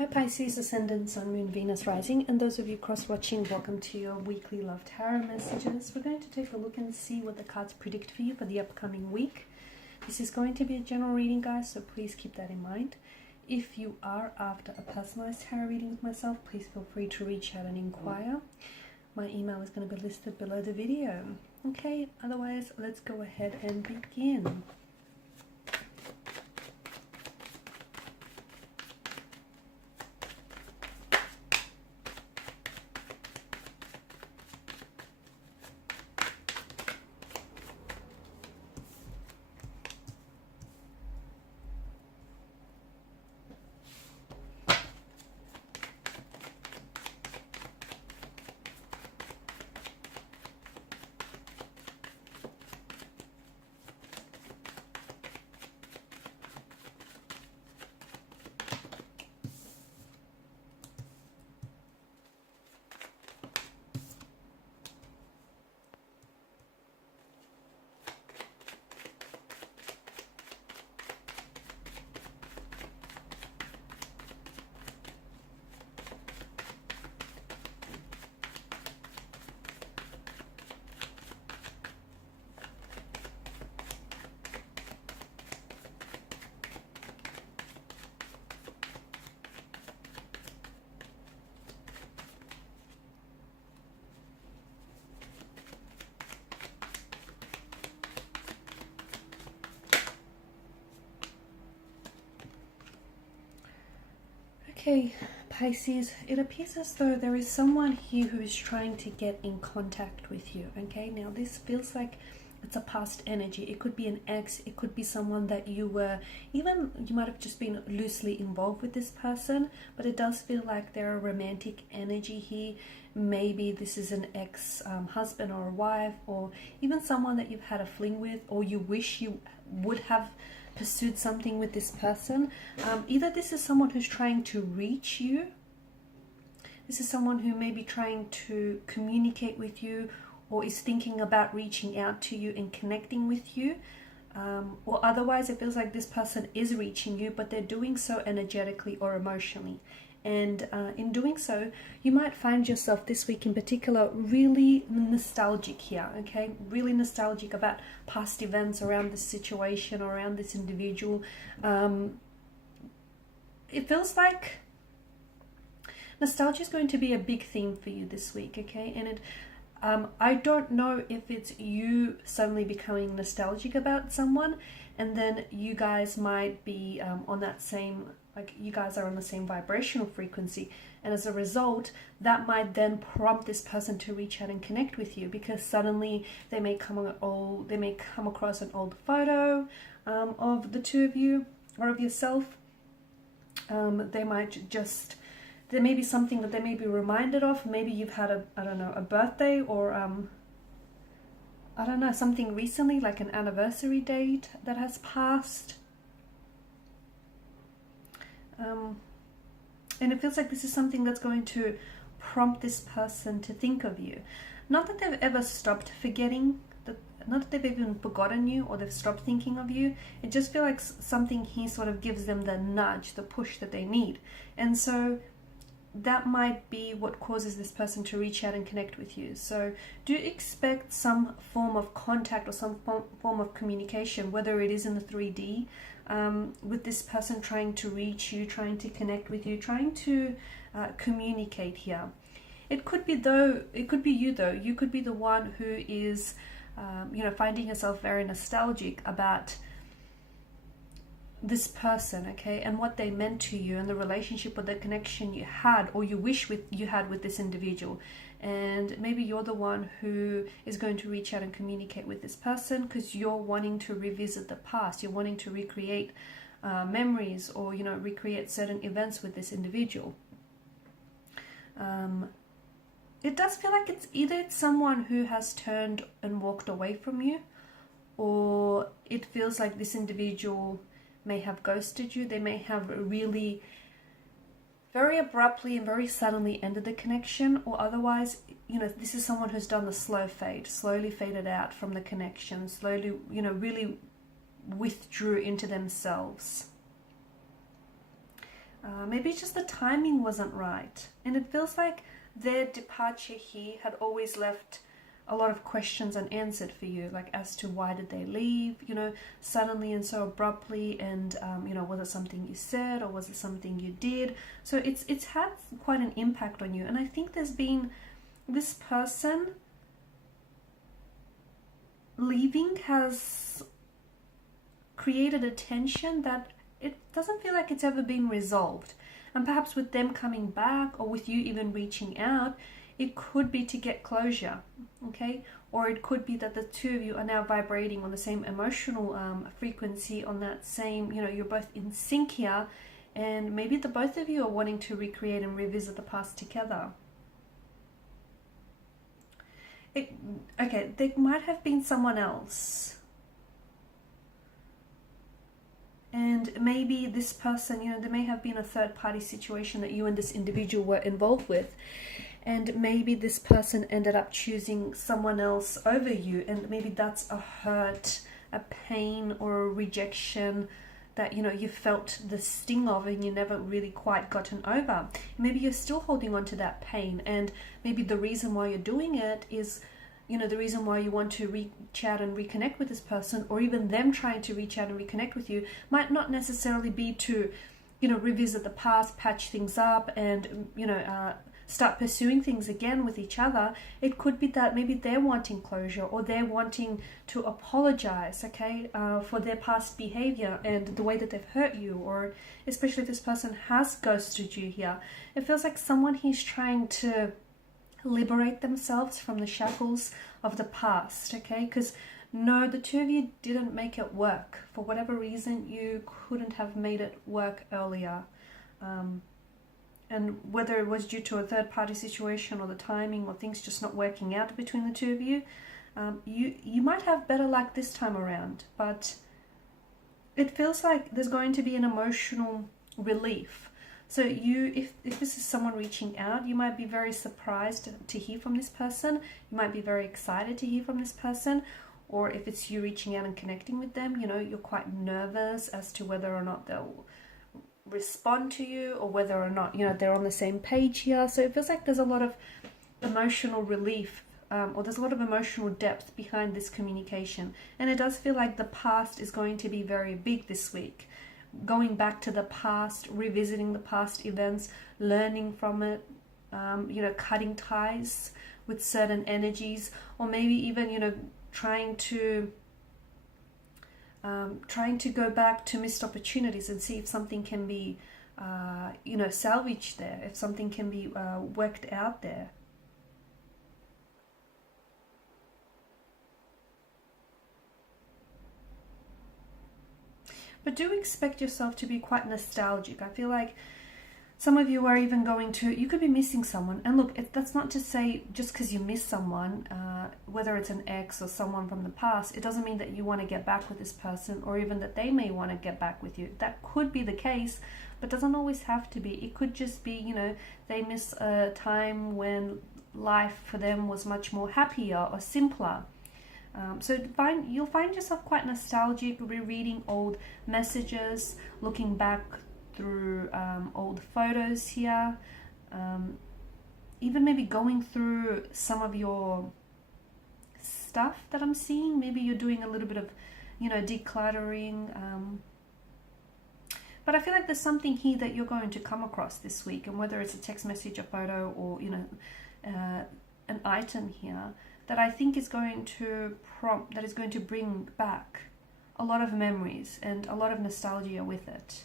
Hi Pisces, Ascendant, Sun, Moon, Venus, Rising, and those of you cross-watching, welcome to your weekly Love Tarot messages. We're going to take a look and see what the cards predict for you for the upcoming week. This is going to be a general reading, guys, so please keep that in mind. If you are after a personalized tarot reading with myself, please feel free to reach out and inquire. My email is going to be listed below the video. Okay, otherwise, let's go ahead and begin. Okay, Pisces, it appears as though there is someone here who is trying to get in contact with you, okay? Now, this feels like it's a past energy. It could be an ex, it could be someone that you might have just been loosely involved with this person, but it does feel like there are romantic energy here. Maybe this is an ex-husband or a wife, or even someone that you've had a fling with, or you wish you would have pursued something with this person. Either this is someone who's trying to reach you, this is someone who may be trying to communicate with you, or is thinking about reaching out to you and connecting with you, or otherwise it feels like this person is reaching you, but they're doing so energetically or emotionally. And in doing so, you might find yourself this week in particular really nostalgic here, okay? Really nostalgic about past events around this situation, or around this individual. It feels like nostalgia is going to be a big theme for you this week, okay? And I don't know if it's you suddenly becoming nostalgic about someone, and then you guys might be on that same, like you guys are on the same vibrational frequency, and as a result that might then prompt this person to reach out and connect with you, because suddenly they may come across an old photo of the two of you or of yourself. There may be something that they may be reminded of. Maybe you've had a birthday, or something recently, like an anniversary date that has passed. And it feels like this is something that's going to prompt this person to think of you. Not that they've ever stopped forgetting, not that they've even forgotten you, or they've stopped thinking of you. It just feels like something here sort of gives them the nudge, the push that they need. And so that might be what causes this person to reach out and connect with you. So do expect some form of contact or some form of communication, whether it is in the 3D, with this person trying to reach you, trying to connect with you, trying to communicate here. It could be you though. You could be the one who is finding yourself very nostalgic about this person, okay, and what they meant to you, and the relationship or the connection you had, or you wish you had with this individual. And maybe you're the one who is going to reach out and communicate with this person because you're wanting to revisit the past. You're wanting to recreate memories, or recreate certain events with this individual. It does feel like it's either someone who has turned and walked away from you, or it feels like this individual may have ghosted you. They may have really very abruptly and very suddenly ended the connection, or otherwise, this is someone who's done the slow fade, slowly faded out from the connection, slowly, really withdrew into themselves. Maybe just the timing wasn't right. And it feels like their departure here had always left a lot of questions unanswered for you, like as to why did they leave, you know, suddenly and so abruptly, and you know, was it something you said or was it something you did? So it's had quite an impact on you. And I think there's been this person leaving has created a tension that it doesn't feel like it's ever been resolved. And perhaps with them coming back, or with you even reaching out, it could be to get closure, okay? Or it could be that the two of you are now vibrating on the same emotional frequency, on that same, you know, you're both in sync here, and maybe the both of you are wanting to recreate and revisit the past together. Okay, there might have been someone else. And maybe this person, you know, there may have been a third party situation that you and this individual were involved with. And maybe this person ended up choosing someone else over you. And maybe that's a hurt, a pain, or a rejection that, you know, you felt the sting of and you never really quite gotten over. Maybe you're still holding on to that pain. And maybe the reason why you're doing it is, you know, the reason why you want to reach out and reconnect with this person, or even them trying to reach out and reconnect with you, might not necessarily be to, you know, revisit the past, patch things up, and, you know, start pursuing things again with each other. It could be that maybe they're wanting closure, or they're wanting to apologize, okay, for their past behavior and the way that they've hurt you, or especially if this person has ghosted you here. It feels like someone he's trying to liberate themselves from the shackles of the past, okay? Because no, the two of you didn't make it work. For whatever reason, you couldn't have made it work earlier. And whether it was due to a third party situation, or the timing, or things just not working out between the two of you, you might have better luck this time around. But it feels like there's going to be an emotional relief. So if this is someone reaching out, you might be very surprised to hear from this person. You might be very excited to hear from this person. Or if it's you reaching out and connecting with them, you know, you're quite nervous as to whether or not they'll respond to you, or whether or not, you know, they're on the same page here. So it feels like there's a lot of emotional relief, or there's a lot of emotional depth behind this communication. And it does feel like the past is going to be very big this week. Going back to the past, revisiting the past events, learning from it, you know, cutting ties with certain energies, or maybe even, you know, trying to go back to missed opportunities and see if something can be, you know, salvaged there, if something can be worked out there. But do expect yourself to be quite nostalgic. I feel like some of you are even going to, you could be missing someone. And look, that's not to say just because you miss someone, whether it's an ex or someone from the past, it doesn't mean that you want to get back with this person, or even that they may want to get back with you. That could be the case, but doesn't always have to be. It could just be, you know, they miss a time when life for them was much more happier or simpler. So you'll find yourself quite nostalgic, rereading old messages, looking back through old photos here, even maybe going through some of your stuff that I'm seeing. Maybe you're doing a little bit of, you know, decluttering. But I feel like there's something here that you're going to come across this week, and whether it's a text message, a photo, or, you know, an item here, that I think is going to that is going to bring back a lot of memories and a lot of nostalgia with it.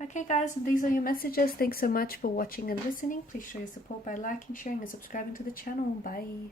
Okay guys, these are your messages. Thanks so much for watching and listening. Please show your support by liking, sharing, and subscribing to the channel. Bye.